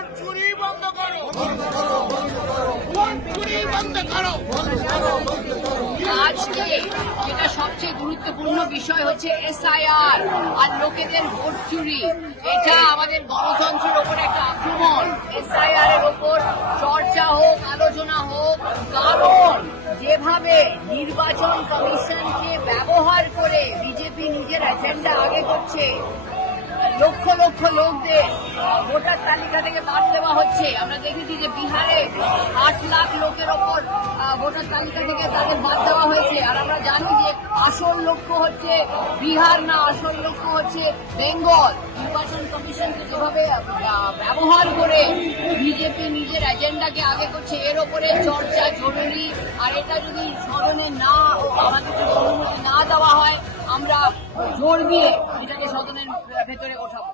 Vote চুরি বন্ধ করো, ভোট চুরি বন্ধ করো। আজকে যেটা সবচেয়ে গুরুত্বপূর্ণ বিষয় হচ্ছে এসআইআর আর লোকেদের ভোট চুরি। এটা আমাদের গণতন্ত্রের ওপর একটা আক্রমণ। এসআইআর এর ওপর চর্চা হোক, আলোচনা হোক, কারণ যেভাবে নির্বাচন কমিশনকে ব্যবহার করে বিজেপি নিজের এজেন্ডা আগে করছে, লক্ষ লক্ষ লোকদের ভোটার তালিকা থেকে বাদ দেওয়া হচ্ছে। আমরা দেখেছি যে বিহারে 8 লাখ লোকের ওপর ভোটার তালিকা থেকে তাদের বাদ দেওয়া হয়েছে। আর আমরা জানি যে আসল লক্ষ্য হচ্ছে বিহার না, আসল লক্ষ্য হচ্ছে বেঙ্গল। নির্বাচন কমিশনকে যেভাবে ব্যবহার করে বিজেপি নিজের এজেন্ডাকে আগে করছে, এর ওপরে চর্চা জরুরি। আর এটা যদি সদনে না, আমাদের যদি অনুমতি না দেওয়া হয়, আমরা জোর দিয়ে এটাকে সদনের ভেতরে ওঠাবো।